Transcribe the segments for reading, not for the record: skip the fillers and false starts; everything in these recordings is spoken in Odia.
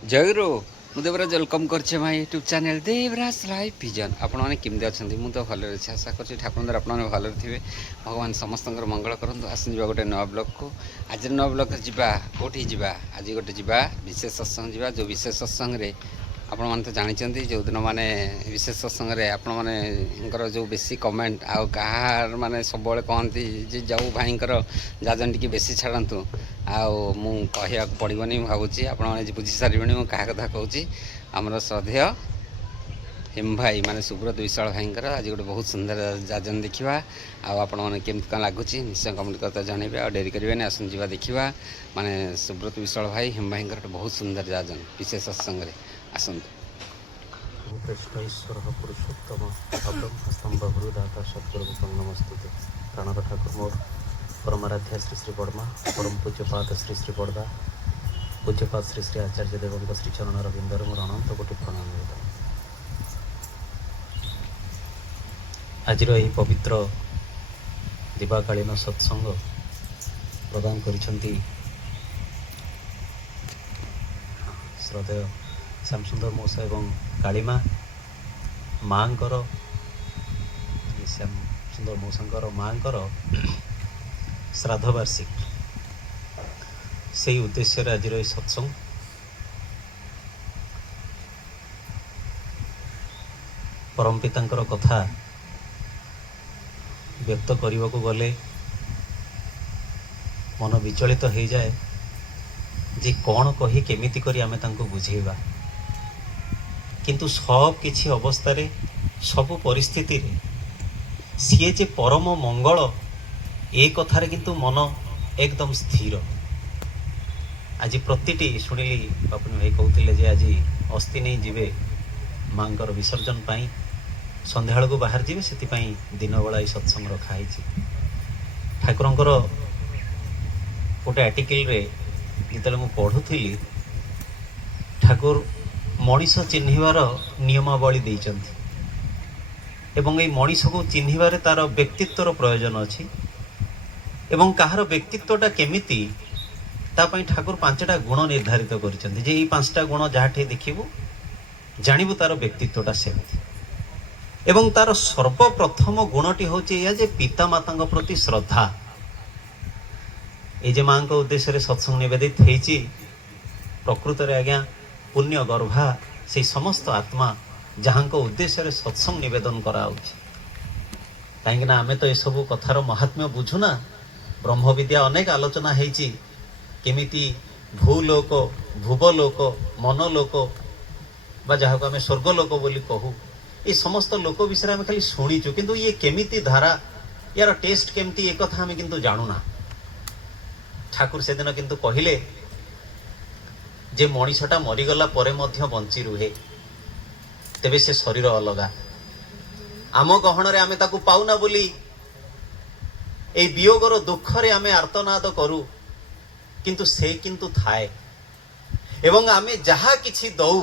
जयगुरु ମୁଁ ଦେବରାଜ ୱେଲକମ୍ କରୁଛେ my YouTube channel Devraj live vision. ଆପଣମାନେ କେମିତି ଅଛନ୍ତି? ମୁଁ ତ ଭଲରେ ଅଛି, ଆଶା କରୁଛି ଠାକୁରଙ୍କ ଦ୍ୱାରା ଆପଣମାନେ ଭଲରେ ଥିବେ। ଭଗବାନ ସମସ୍ତଙ୍କର ମଙ୍ଗଳ କରନ୍ତୁ। ଆସନ୍ତୁ ଯିବା ଗୋଟେ ନୂଆ ବ୍ଲଗ୍କୁ। ଆଜିର ନୂଆ ବ୍ଲଗ୍ରେ ଯିବା କେଉଁଠିକି ଯିବା? ଆଜି ଗୋଟେ ଯିବା ବିଶେଷ ସତ୍ସଙ୍ଗ ଯିବା। ଯେଉଁ ବିଶେଷ ସତ୍ସଙ୍ଗରେ ଆପଣମାନେ ତ ଜାଣିଛନ୍ତି, ଯେଉଁଦିନ ମାନେ ବିଶେଷ ସତ୍ସଙ୍ଗରେ ଆପଣମାନଙ୍କର ଯେଉଁ ବେଶୀ କମେଣ୍ଟ ଆଉ କାହାର ମାନେ ସବୁବେଳେ କହନ୍ତି ଯେ ଯେଉଁ ଭାଇଙ୍କର ଯାଜନ ଟିକେ ବେଶୀ ଛାଡ଼ନ୍ତୁ। ଆଉ ମୁଁ କହିବାକୁ ପଡ଼ିବନି, ମୁଁ ଭାବୁଛି ଆପଣମାନେ ବୁଝିସାରିବେଣି ମୁଁ କାହା କଥା କହୁଛି। ଆମର ଶ୍ରଦ୍ଧେୟ ହେମ ଭାଇ ମାନେ ସୁବ୍ରତ ବିଶ୍ୱାଳ ଭାଇଙ୍କର ଆଜି ଗୋଟେ ବହୁତ ସୁନ୍ଦର ଯାଜନ ଦେଖିବା। ଆଉ ଆପଣମାନେ କେମିତି କ'ଣ ଲାଗୁଛି ନିଶ୍ଚୟ କମେଣ୍ଟ କରିତେ ଜଣାଇବେ। ଆଉ ଡେରି କରିବେନି, ଆସନ୍ତୁ ଯିବା ଦେଖିବା। ମାନେ ସୁବ୍ରତ ବିଶ୍ୱାଳ ଭାଇ ହେମ ଭାଇଙ୍କର ଗୋଟେ ବହୁତ ସୁନ୍ଦର ଯାଜନ ବିଶେଷ ସତ୍ସଙ୍ଗରେ। ଆସନ୍ତୁ। କୃଷ୍ଣ ଈଶ୍ୱର ପୁରୁଷୋତ୍ତମ ଅବ୍ରହ୍ମସ୍ତମ୍ଭ ଗୁରୁଦାତା ସଦ୍ଗୁରୁଙ୍କୁ ନମସ୍ତେ। ପ୍ରାଣର ଠାକୁର ମୋର ପରମାରାଧ୍ୟା ଶ୍ରୀ ଶ୍ରୀ ବଡ଼ମା, ପରମ ପୂଜ୍ୟପାଦ ଶ୍ରୀ ଶ୍ରୀ ବଡ଼ଦା, ପୂଜ୍ୟପାଦ ଶ୍ରୀ ଶ୍ରୀ ଆଚାର୍ଯ୍ୟ ଦେବଙ୍କ ଶ୍ରୀଚରଣର ବିନ୍ଦରେ ମୋର ଅନନ୍ତ କୋଟି ପ୍ରଣାମ ନିବେଦନ। ଆଜିର ଏହି ପବିତ୍ର ଦିବାକାଳୀନ ସତ୍ସଙ୍ଗ ପ୍ରଦାନ କରିଛନ୍ତି ଶ୍ରଦ୍ଧେୟ ଶ୍ୟାମସୁନ୍ଦର ମଉସା ଏବଂ କାଳିମା ମାଙ୍କର, ଶ୍ୟାମସୁନ୍ଦର ମଉସାଙ୍କର ମାଙ୍କର ଶ୍ରାଦ୍ଧବାର୍ଷିକୀ। ସେହି ଉଦ୍ଦେଶ୍ୟରେ ଆଜିର ଏହି ସତ୍ସଙ୍ଗ। ପରମ ପିତାଙ୍କର କଥା ବ୍ୟକ୍ତ କରିବାକୁ ଗଲେ ମନ ବିଚଳିତ ହୋଇଯାଏ ଯେ କ'ଣ କହି କେମିତି କରି ଆମେ ତାଙ୍କୁ ବୁଝେଇବା। କିନ୍ତୁ ସବୁ କିଛି ଅବସ୍ଥାରେ, ସବୁ ପରିସ୍ଥିତିରେ ସିଏ ଯେ ପରମ ମଙ୍ଗଳ, ଏ କଥାରେ କିନ୍ତୁ ମନ ଏକଦମ ସ୍ଥିର। ଆଜି ପ୍ରତିଟି ଶୁଣିଲି ବାପୁନି ଭାଇ କହୁଥିଲେ ଯେ ଆଜି ଅସ୍ଥି ନେଇ ଯିବେ ମାଙ୍କର ବିସର୍ଜନ ପାଇଁ, ସନ୍ଧ୍ୟାବେଳକୁ ବାହାରି ଯିବେ, ସେଥିପାଇଁ ଦିନବେଳା ଏଇ ସତ୍ସଙ୍ଗ ରଖା ହେଇଛି। ଠାକୁରଙ୍କର ଗୋଟେ ଆର୍ଟିକଲରେ ଯେତେବେଳେ ମୁଁ ପଢ଼ୁଥିଲି, ଠାକୁର ମଣିଷ ଚିହ୍ନିବାର ନିୟମାବଳୀ ଦେଇଛନ୍ତି ଏବଂ ଏଇ ମଣିଷକୁ ଚିହ୍ନିବାରେ ତାର ବ୍ୟକ୍ତିତ୍ୱର ପ୍ରୟୋଜନ ଅଛି ଏବଂ କାହାର ବ୍ୟକ୍ତିତ୍ୱଟା କେମିତି ତା ପାଇଁ ଠାକୁର 5ଟା ଗୁଣ ନିର୍ଦ୍ଧାରିତ କରିଛନ୍ତି ଯେ ଏଇ 5ଟା ଗୁଣ ଯାହାଠି ଦେଖିବୁ ଜାଣିବୁ ତାର ବ୍ୟକ୍ତିତ୍ୱଟା ସେମିତି। ଏବଂ ତାର ସର୍ବପ୍ରଥମ ଗୁଣଟି ହେଉଛି ଏଇଆ ଯେ ପିତାମାତାଙ୍କ ପ୍ରତି ଶ୍ରଦ୍ଧା। এই যে ମାଙ୍କ ଉଦ୍ଦେଶ୍ୟରେ ସତ୍ସଙ୍ଗ ନିବେଦିତ ହେଇଛି, ପ୍ରକୃତରେ ଆଜ୍ଞା ପୁଣ୍ୟ ଗର୍ଭା ସେଇ ସମସ୍ତ ଆତ୍ମା ଯାହାଙ୍କ ଉଦ୍ଦେଶ୍ୟରେ ସତ୍ସଙ୍ଗ ନିବେଦନ କରାଯାଉଛି। କାହିଁକିନା ଆମେ ତ ଏସବୁ କଥାର ମହାତ୍ମ୍ୟ ବୁଝୁନା। ବ୍ରହ୍ମବିଦ୍ୟା ଅନେକ ଆଲୋଚନା ହେଇଛି, କେମିତି ଭୂଲୋକ, ଭୁବଲୋକ, ମନଲୋକ ବା ଯାହାକୁ ଆମେ ସ୍ୱର୍ଗଲୋକ ବୋଲି କହୁ, এই ସମସ୍ତ ଲୋକ ବିଷୟରେ ଆମେ ଖାଲି ଶୁଣିଛୁ, କିନ୍ତୁ ଇଏ କେମିତି ଧାରା, ୟାର ଟେଷ୍ଟ କେମିତି, ଏ କଥା ଆମେ କିନ୍ତୁ ଜାଣୁନା। ଠାକୁର ସେଦିନ କିନ୍ତୁ କହିଲେ ଯେ ମଣିଷଟା ମରିଗଲା ପରେ ମଧ୍ୟ ବଞ୍ଚି ରୁହେ, ତେବେ ସେ ଶରୀର ଅଲଗା। ଆମ ଗହଣରେ ଆମେ ତାକୁ ପାଉନା ବୋଲି এই ବିୟୋଗର ଦୁଃଖରେ ଆମେ ଆର୍ତ୍ତନାଦ କରୁ, କିନ୍ତୁ ସେ କିନ୍ତୁ ଥାଏ ଏବଂ ଆମେ ଯାହା କିଛି ଦଉ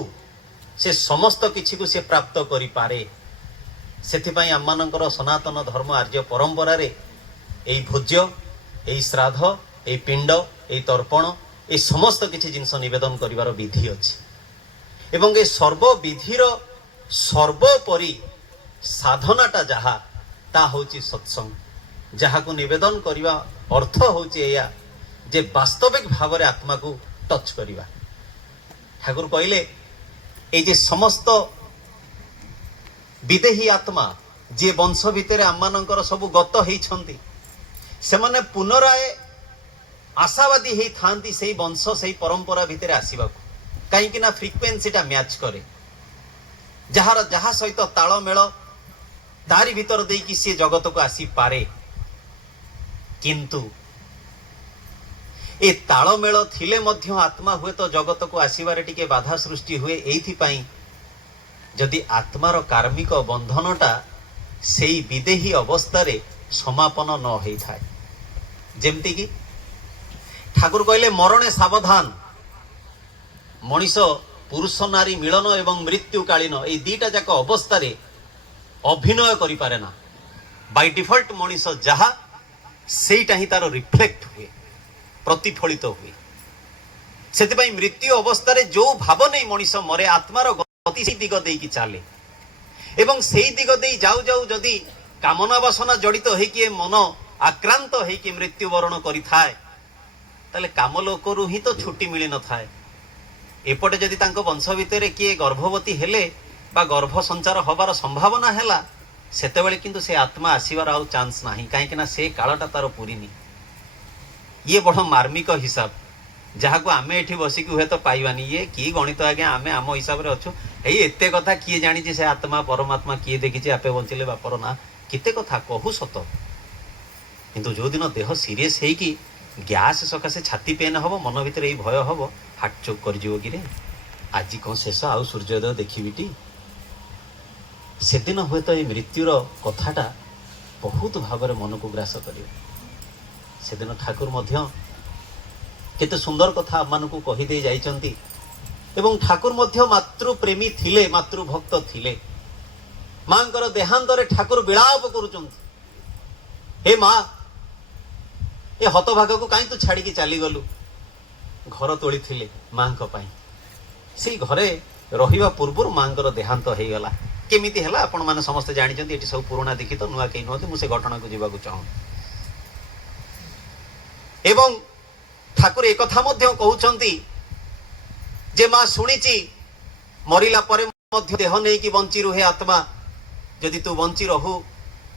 ସେ ସମସ୍ତ କିଛିକୁ ସେ ପ୍ରାପ୍ତ କରିପାରେ। ସେଥିପାଇଁ ଆମମାନଙ୍କର ସନାତନ ଧର୍ମ ଆର୍ଯ୍ୟ ପରମ୍ପରାରେ এই ଭୋଜ୍ୟ, এই ଶ୍ରାଦ୍ଧ, এই ପିଣ୍ଡ, এই ତର୍ପଣ, এই ସମସ୍ତ କିଛି ଜିନିଷ ନିବେଦନ କରିବାର ବିଧି ଅଛି ଏବଂ ଏ ସର୍ବବିଧିର ସର୍ବୋପରି ସାଧନାଟା ଯାହା, ତା ହେଉଛି ସତ୍ସଙ୍ଗ। ଯାହାକୁ ନିବେଦନ କରିବା ଅର୍ଥ ହେଉଛି ଏଇଆ ଯେ ବାସ୍ତବିକ ଭାବରେ ଆତ୍ମାକୁ ଟଚ୍ କରିବା। ଠାକୁର କହିଲେ এই যে ସମସ୍ତ ବିଦେହୀ ଆତ୍ମା ଯିଏ ବଂଶ ଭିତରେ ଆମମାନଙ୍କର ସବୁ ଗତ ହେଇଛନ୍ତି, ସେମାନେ ପୁନରାୟ ଆଶାବାଦୀ ହେଇଥାନ୍ତି ସେଇ ବଂଶ, ସେଇ ପରମ୍ପରା ଭିତରେ ଆସିବାକୁ। କାହିଁକି ନା ଫ୍ରିକ୍ୱେନ୍ସିଟା ମ୍ୟାଚ୍ କରେ, ଯାହାର ଯାହା ସହିତ ତାଳମେଳ, ତାରି ଭିତର ଦେଇକି ସିଏ ଜଗତକୁ ଆସିପାରେ। କିନ୍ତୁ ଏ ତାଳମେଳ ଥିଲେ ମଧ୍ୟ ଆତ୍ମା ହୁଏତ ଜଗତକୁ ଆସିବାରେ ଟିକେ ବାଧା ସୃଷ୍ଟି ହୁଏ। ଏଇଥିପାଇଁ ଯଦି ଆତ୍ମାର କାର୍ମିକ ବନ୍ଧନଟା ସେଇ ବିଦେହୀ ଅବସ୍ଥାରେ ସମାପନ ନ ହେଇଥାଏ, ଯେମିତିକି ଠାକୁର କହିଲେ ମରଣେ ସାବଧାନ। ମଣିଷ ପୁରୁଷ ନାରୀ ମିଳନ ଏବଂ ମୃତ୍ୟୁକାଳୀନ এই ଦିଟା ଯାକ ଅବସ୍ଥାରେ ଅଭିନୟ କରିପାରେ ନା। ବାଇ ଡିଫଲ୍ଟ ମଣିଷ ଯାହା, ସେଇଟା ହିଁ ତାର ରିଫ୍ଲେକ୍ଟ ହୁଏ, ପ୍ରତିଫଳିତ ହୁଏ। ସେଥିପାଇଁ ମୃତ୍ୟୁ ଅବସ୍ଥାରେ ଯୋଉ ଭାବ ନେଇ ମଣିଷ ମରେ ଆତ୍ମାର ଗତି ସେଇ ଦିଗ ଦେଇକି ଚାଲେ ଏବଂ ସେଇ ଦିଗ ଦେଇ ଯାଉ ଯାଉ ଯଦି କାମନା ବାସନା ଜଡ଼ିତ ହେଇକି ଏ ମନ ଆକ୍ରାନ୍ତ ହେଇକି ମୃତ୍ୟୁବରଣ କରିଥାଏ ତାହେଲେ କାମ ଲୋକରୁ ହିଁ ତ ଛୁଟି ମିଳିନଥାଏ। ଏପଟେ ଯଦି ତାଙ୍କ ବଂଶ ଭିତରେ କିଏ ଗର୍ଭବତୀ ହେଲେ ବା ଗର୍ଭ ସଞ୍ଚାର ହବାର ସମ୍ଭାବନା ହେଲା ସେତେବେଳେ କିନ୍ତୁ ସେ ଆତ୍ମା ଆସିବାର ଆଉ ଚାନ୍ସ ନାହିଁ, କାହିଁକି ନା ସେ କାଳଟା ତାର ପୁରିନି। ଇଏ ବଡ଼ ମାର୍ମିକ ହିସାବ ଯାହାକୁ ଆମେ ଏଠି ବସିକି ହୁଏତ ପାଇବାନି। ଇଏ କି ଗଣିତ ଆଜ୍ଞା, ଆମେ ଆମ ହିସାବରେ ଅଛୁ, ଏଇ ଏତେ କଥା କିଏ ଜାଣିଛି ସେ ଆତ୍ମା ପରମାତ୍ମା କିଏ ଦେଖିଛି, ଆପେ ବଞ୍ଚିଲେ ବାପର ନା, କେତେ କଥା କହୁ ସତ। କିନ୍ତୁ ଯୋଉଦିନ ଦେହ ସିରିୟସ୍ ହେଇକି ଗ୍ୟାସ୍ ସକାଶେ ଛାତି ପେନ୍ ହବ, ମନ ଭିତରେ ଏଇ ଭୟ ହବ, ହାର୍ଟ ଚୋକ୍ କରିଯିବ କିରେ, ଆଜି କଣ ଶେଷ, ଆଉ ସୂର୍ଯ୍ୟୋଦୟ ଦେଖିବିଟି, ସେଦିନ ହୁଏତ ଏଇ ମୃତ୍ୟୁର କଥାଟା ବହୁତ ଭାବରେ ମନକୁ ଗ୍ରାସ କରିବ। ସେଦିନ ଠାକୁର ମଧ୍ୟ କେତେ ସୁନ୍ଦର କଥା ଆମମାନଙ୍କୁ କହିଦେଇ ଯାଇଛନ୍ତି ଏବଂ ଠାକୁର ମଧ୍ୟ ମାତୃପ୍ରେମୀ ଥିଲେ, ମାତୃଭକ୍ତ ଥିଲେ। ମାଙ୍କର ଦେହାନ୍ତରେ ଠାକୁର ବିଳାପ କରୁଛନ୍ତି, ହେ ମା ଏ ହତଭାଗକୁ କାହିଁ ତୁ ଛାଡ଼ିକି ଚାଲିଗଲୁ। ଘର ତୋଳିଥିଲେ ମାଙ୍କ ପାଇଁ, ସେଇ ଘରେ ରହିବା ପୂର୍ବରୁ ମାଙ୍କର ଦେହାନ୍ତ ହେଇଗଲା। କେମିତି ହେଲା ଆପଣ ମାନେ ସମସ୍ତେ ଜାଣିଛନ୍ତି, ଏଠି ସବୁ ପୁରୁଣା ଦୀକ୍ଷିତ, ନୂଆ କେହି ନୁହନ୍ତି, ମୁଁ ସେ ଘଟଣାକୁ ଯିବାକୁ ଚାହୁଁ। ଏବଂ ଠାକୁର ଏକଥା ମଧ୍ୟ କହୁଛନ୍ତି ଯେ ମା ଶୁଣିଛି ମରିଲା ପରେ ମଧ୍ୟ ଦେହ ନେଇକି ବଞ୍ଚି ରୁହେ ଆତ୍ମା, ଯଦି ତୁ ବଞ୍ଚି ରହୁ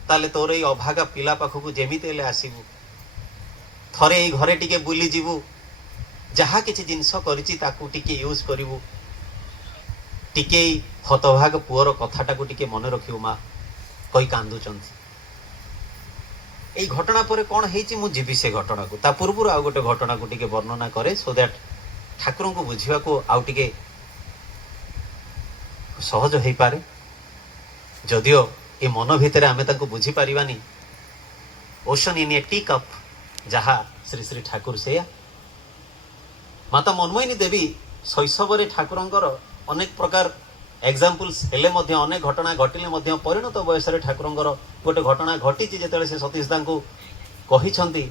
ତାହେଲେ ତୋର ଏଇ ଅଭାଗା ପିଲା ପାଖକୁ ଯେମିତି ହେଲେ ଆସିବୁ, ଥରେ ଏଇ ଘରେ ଟିକେ ବୁଲିଯିବୁ, ଯାହା କିଛି ଜିନିଷ କରିଛି ତାକୁ ଟିକେ ୟୁଜ୍ କରିବୁ, ଟିକେ ହତଭାଗ ପୁଅର କଥାଟାକୁ ଟିକେ ମନେ ରଖିବୁ ମା, କହି କାନ୍ଦୁଛନ୍ତି। ଏଇ ଘଟଣା ପରେ କଣ ହେଇଛି ମୁଁ ଯିବି ସେ ଘଟଣାକୁ, ତା ପୂର୍ବରୁ ଆଉ ଗୋଟେ ଘଟଣାକୁ ଟିକେ ବର୍ଣ୍ଣନା କରେ, ସୋ ଦ୍ୟାଟ୍ ଠାକୁରଙ୍କୁ ବୁଝିବାକୁ ଆଉ ଟିକେ ସହଜ ହେଇପାରେ। ଯଦିଓ ଏ ମନ ଭିତରେ ଆମେ ତାଙ୍କୁ ବୁଝିପାରିବାନି। Ocean in a teacup, ଯାହା ଶ୍ରୀ ଶ୍ରୀ ଠାକୁର ସେଇଆ। ମାତା ମନ୍ମୋହିନୀ ଦେବୀ ଶୈଶବରେ ଠାକୁରଙ୍କର ଅନେକ ପ୍ରକାର ଏକ୍ସାମ୍ପଲ୍ସ ହେଲେ ମଧ୍ୟ, ଅନେକ ଘଟଣା ଘଟିଲେ ମଧ୍ୟ ପରିଣତ ବୟସରେ ଠାକୁରଙ୍କର ଗୋଟେ ଘଟଣା ଘଟିଛି, ଯେତେବେଳେ ସେ ସତୀଶଦାଙ୍କୁ କହିଛନ୍ତି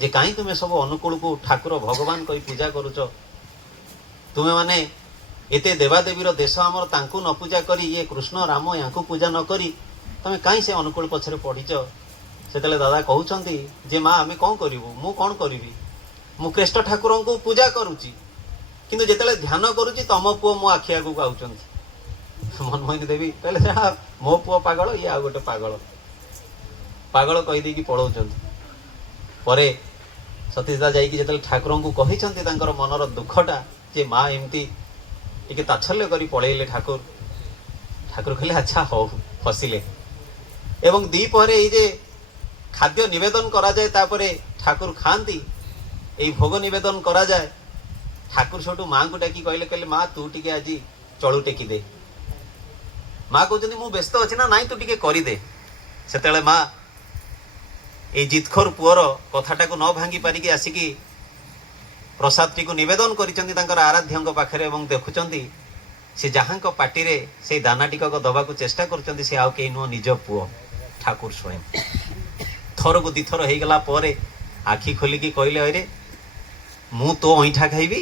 ଯେ କାହିଁ ତୁମେ ସବୁ ଅନୁକୂଳକୁ ଠାକୁର ଭଗବାନ କହି ପୂଜା କରୁଛ, ତୁମେ ମାନେ ଏତେ ଦେବାଦେବୀର ଦେଶ ଆମର, ତାଙ୍କୁ ନ ପୂଜା କରି ଇଏ କୃଷ୍ଣ ରାମ ୟାଙ୍କୁ ପୂଜା ନ କରି ତମେ କାହିଁ ସେ ଅନୁକୂଳ ପଛରେ ପଢିଛ। ସେତେବେଳେ ଦାଦା କହୁଛନ୍ତି ଯେ ମା ଆମେ କଣ କରିବୁ, ମୁଁ କଣ କରିବି, ମୁଁ କୃଷ୍ଣ ଠାକୁରଙ୍କୁ ପୂଜା କରୁଛି, କିନ୍ତୁ ଯେତେବେଳେ ଧ୍ୟାନ କରୁଛି ତମ ପୁଅ ମୋ ଆଖି ଆଗକୁ ଆଉଛନ୍ତି। ମନମୋହିନୀ ଦେବୀ କହିଲେ ଯାହା ମୋ ପୁଅ ପାଗଳ, ଇଏ ଆଉ ଗୋଟେ ପାଗଳ, ପାଗଳ କହିଦେଇକି ପଳଉଛନ୍ତି। ପରେ ସତୀଶଦା ଯାଇକି ଯେତେବେଳେ ଠାକୁରଙ୍କୁ କହିଛନ୍ତି ତାଙ୍କର ମନର ଦୁଃଖଟା ଯେ ମା ଏମିତି ଟିକେ ତାଚ୍ଛଲ୍ୟ କରି ପଳେଇଲେ ଠାକୁର, ଠାକୁର କହିଲେ ଆଚ୍ଛା ହଉ, ଫସିଲେ। ଏବଂ ଦ୍ୱିପହରେ ଏଇ ଯେ ଖାଦ୍ୟ ନିବେଦନ କରାଯାଏ, ତାପରେ ଠାକୁର ଖାଆନ୍ତି, ଏଇ ଭୋଗ ନିବେଦନ କରାଯାଏ, ଠାକୁର ସେଠୁ ମାଙ୍କୁ ଡାକି କହିଲେ, କହିଲେ ମା ତୁ ଟିକେ ଆଜି ଚଳୁ ଟେକି ଦେ। ମା କହୁଛନ୍ତି ମୁଁ ବ୍ୟସ୍ତ ଅଛି ନା, ନାଇଁ ତୁ ଟିକେ କରିଦେ। ସେତେବେଳେ ମା ଏଇ ଜିତଖୋର ପୁଅର କଥାଟାକୁ ନ ଭାଙ୍ଗି ପାରିକି ଆସିକି ପ୍ରସାଦଟିକୁ ନିବେଦନ କରିଛନ୍ତି ତାଙ୍କର ଆରାଧ୍ୟଙ୍କ ପାଖରେ ଏବଂ ଦେଖୁଛନ୍ତି ସେ ଯାହାଙ୍କ ପାଟିରେ ସେଇ ଦାନା ଟିକକ ଦବାକୁ ଚେଷ୍ଟା କରୁଛନ୍ତି ସେ ଆଉ କେହି ନୁହଁ, ନିଜ ପୁଅ ଠାକୁର ସ୍ୱୟଂ। ଥରକୁ ଦିଥର ହେଇଗଲା ପରେ ଆଖି ଖୋଲିକି କହିଲେ ଅରେ ମୁଁ ତୋ ଅଇଁଠା ଖାଇବି।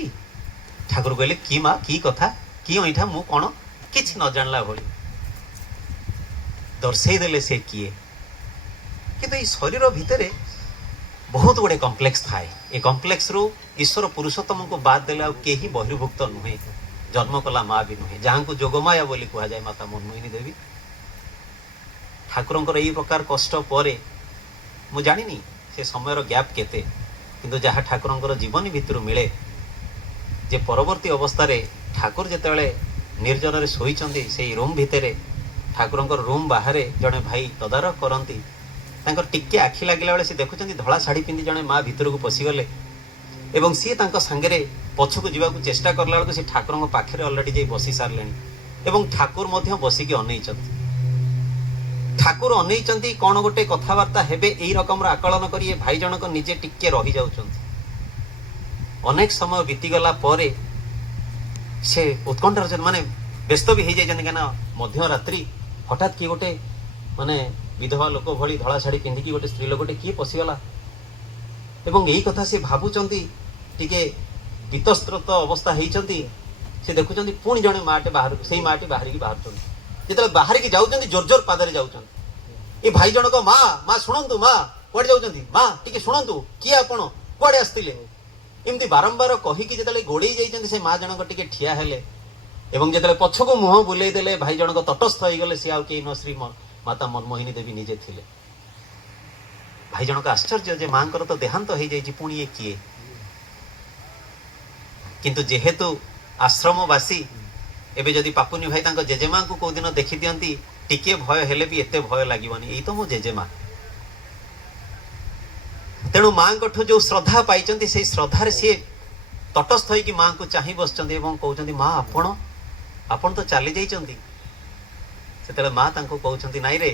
ଠାକୁର କହିଲେ କି ମା କି କଥା, କି ଅଇଁଠା, ମୁଁ କଣ, କିଛି ନ ଜାଣିଲା ଭଳି ଦର୍ଶେଇ ଦେଲେ ସେ କିଏ। କିନ୍ତୁ ଏଇ ଶରୀର ଭିତରେ ବହୁତ ଗୁଡେ କମ୍ପ୍ଲେକ୍ସ ଥାଏ, ଏ କମ୍ପ୍ଲେକ୍ସରୁ ଈଶ୍ୱର ପୁରୁଷୋତ୍ତମଙ୍କୁ ବାଦ ଦେଲେ ଆଉ କେହି ବହିର୍ଭୁକ୍ତ ନୁହେଁ, ଜନ୍ମ କଲା ମା ବି ନୁହେଁ, ଯାହାଙ୍କୁ ଯୋଗମାୟା ବୋଲି କୁହାଯାଏ ମାତା ମନ୍ମୋହିନୀ ଦେବୀ। ଠାକୁରଙ୍କର ଏଇ ପ୍ରକାର କଷ୍ଟ ପରେ ମୁଁ ଜାଣିନି ସେ ସମୟର ଗ୍ୟାପ୍ କେତେ, କିନ୍ତୁ ଯାହା ଠାକୁରଙ୍କର ଜୀବନୀ ଭିତରୁ ମିଳେ ଯେ ପରବର୍ତ୍ତୀ ଅବସ୍ଥାରେ ଠାକୁର ଯେତେବେଳେ ନିର୍ଜନରେ ଶୋଇଛନ୍ତି ସେଇ ରୁମ୍ ଭିତରେ, ଠାକୁରଙ୍କର ରୁମ୍ ବାହାରେ ଜଣେ ଭାଇ ତଦାରଖ କରନ୍ତି, ତାଙ୍କର ଟିକେ ଆଖି ଲାଗିଲା ବେଳେ ସେ ଦେଖୁଛନ୍ତି ଧଳା ଶାଢ଼ୀ ପିନ୍ଧି ଜଣେ ମା ଭିତରକୁ ପଶିଗଲେ ଏବଂ ସିଏ ତାଙ୍କ ସାଙ୍ଗରେ ପଛକୁ ଯିବାକୁ ଚେଷ୍ଟା କଲା ବେଳକୁ ସେ ଠାକୁରଙ୍କ ପାଖରେ ଅଲରେଡି ଯାଇ ବସି ସାରିଲେଣି ଏବଂ ଠାକୁର ମଧ୍ୟ ବସିକି ଅନେଇଛନ୍ତି। ଠାକୁର ଅନେଇଛନ୍ତି କଣ ଗୋଟେ କଥାବାର୍ତ୍ତା ହେବେ ଏଇ ରକମର ଆକଳନ କରି ଏ ଭାଇ ଜଣକ ନିଜେ ଟିକେ ରହିଯାଉଛନ୍ତି। ଅନେକ ସମୟ ବିତିଗଲା ପରେ ସେ ଉତ୍କଣ୍ଠାର ମାନେ ବ୍ୟସ୍ତ ବି ହେଇଯାଇଛନ୍ତି, କାହିଁକିନା ମଧ୍ୟରାତ୍ରି ହଠାତ୍ କିଏ ଗୋଟେ ମାନେ ବିଧବା ଲୋକ ଭଳି ଧଳା ଶାଢ଼ୀ ପିନ୍ଧିକି ଗୋଟେ ସ୍ତ୍ରୀ ଲୋକଟେ କିଏ ପଶିଗଲା ଏବଂ ଏଇ କଥା ସେ ଭାବୁଛନ୍ତି ଟିକେ ବିତସ୍ତ୍ରତ ଅବସ୍ଥା ହେଇଛନ୍ତି ସେ ଦେଖୁଛନ୍ତି ପୁଣି ଜଣେ ମାଟେ ବାହାରକୁ ସେଇ ମାଟି ବାହାରିକି ବାହାରୁଛନ୍ତି। ଯେତେବେଳେ ବାହାରିକି ଯାଉଛନ୍ତି ଜୋର ଜୋର ପାଦରେ ଯାଉଛନ୍ତି। ଏ ଭାଇ ଜଣକ ମା ଶୁଣନ୍ତୁ, ମା କୁଆଡେ ଯାଉଛନ୍ତି, ମା ଟିକେ ଶୁଣନ୍ତୁ, କିଏ ଆପଣ, କୁଆଡେ ଆସିଥିଲେ, ଏମିତି ବାରମ୍ବାର କହିକି ଯେତେବେଳେ ଗୋଡେଇ ଯାଇଛନ୍ତି ସେ ମା ଜଣକ ଟିକେ ଠିଆ ହେଲେ ଏବଂ ଯେତେବେଳେ ପଛକୁ ମୁହଁ ବୁଲେଇ ଦେଲେ ଭାଇ ଜଣକ ତଟସ୍ଥ ହେଇଗଲେ। ସେ ଆଉ କେହି ନ ଶ୍ରୀ ମାତା ମନମୋହିନୀ ଦେବୀ ନିଜେ ଥିଲେ। ଭାଇ ଜଣକ ଆଶ୍ଚର୍ଯ୍ୟ ଯେ ମାଙ୍କର ତ ଦେହାନ୍ତ ହେଇଯାଇଛି, ପୁଣି ଏ କିଏ? କିନ୍ତୁ ଯେହେତୁ ଆଶ୍ରମବାସୀ ଏବେ ଯଦି ପାପୁନି ଭାଇ ତାଙ୍କ ଜେଜେମାଙ୍କୁ କୋଉ ଦିନ ଦେଖି ଦିଅନ୍ତି ଟିକେ ଭୟ ହେଲେ ବି ଏତେ ଭୟ ଲାଗିବନି, ଏଇ ତ ମୋ ଜେଜେମା। ତେଣୁ ମାଙ୍କଠୁ ଯୋଉ ଶ୍ରଦ୍ଧା ପାଇଛନ୍ତି ସେଇ ଶ୍ରଦ୍ଧାରେ ସିଏ ତଟସ୍ଥ ହେଇକି ମାଙ୍କୁ ଚାହିଁ ବସିଛନ୍ତି ଏବଂ କହୁଛନ୍ତି ମା ଆପଣ ତ ଚାଲି ଯାଇଛନ୍ତି। ସେତେବେଳେ ମା ତାଙ୍କୁ କହୁଛନ୍ତି ନାଇଁ ରେ,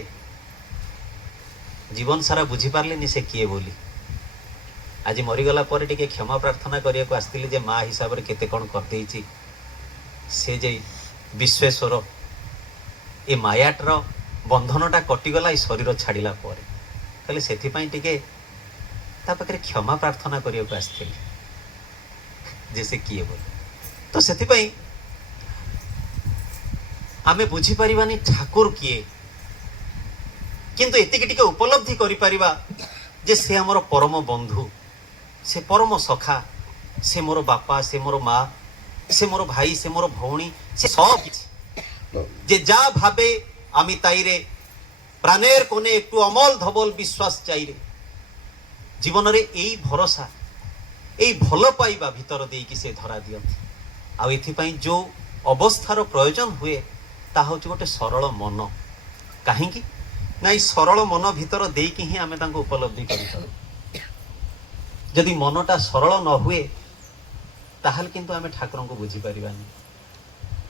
ଜୀବନ ସାରା ବୁଝିପାରିଲିନି ସେ କିଏ ବୋଲି। ଆଜି ମରିଗଲା ପରେ ଟିକେ କ୍ଷମା ପ୍ରାର୍ଥନା କରିବାକୁ ଆସିଥିଲି ଯେ ମା ହିସାବରେ କେତେ କଣ କରିଦେଇଛି। ସେ ଯେ ବିଶ୍ଵେଶ୍ୱର ଏ ମାୟାର ବନ୍ଧନଟା କଟିଗଲା ଏଇ ଶରୀର ଛାଡ଼ିଲା ପରେ। କହିଲେ ସେଥିପାଇଁ ଟିକେ ତା ପାଖରେ କ୍ଷମା ପ୍ରାର୍ଥନା କରିବାକୁ ଆସିଥିଲି ଯେ ସେ କିଏ ବୋଲି। ତ ସେଥିପାଇଁ ଆମେ ବୁଝିପାରିବାନି ଠାକୁର କିଏ, କିନ୍ତୁ ଏତିକି ଟିକେ ଉପଲବ୍ଧି କରିପାରିବା ଯେ ସେ ଆମର ପରମ ବନ୍ଧୁ, ସେ ପରମ ସଖା, ସେ ମୋର ବାପା, ସେ ମୋର ମା, সে মোর ভাই, সে মোর ভৌণী, সে সব কিছু। যে যা ভাবে আমি তাইরে প্রাণের কোণে একটু অমল ধবল বিশ্বাস চাইরে। জীবନରେ এই ভরসা, এই ভাল পাইবা ভিতর ଦେଇକି ସେ ଧରା ଦିଅନ୍ତି। ଆଉ ଏଥିପାଇଁ ଯୋଉ ଅବସ୍ଥାର ପ୍ରୟୋଜନ ହୁଏ ତାହା ହେଉଛି ଗୋଟେ ସରଳ ମନ। କାହିଁକି ନା ଏଇ ସରଳ ମନ ଭିତର ଦେଇକି ହିଁ ଆମେ ତାଙ୍କୁ ଉପଲବ୍ଧି କରିପାରୁ। ଯଦି ମନଟା ସରଳ ନ ହୁଏ ତାହେଲେ କିନ୍ତୁ ଆମେ ଠାକୁରଙ୍କୁ ବୁଝିପାରିବାନି।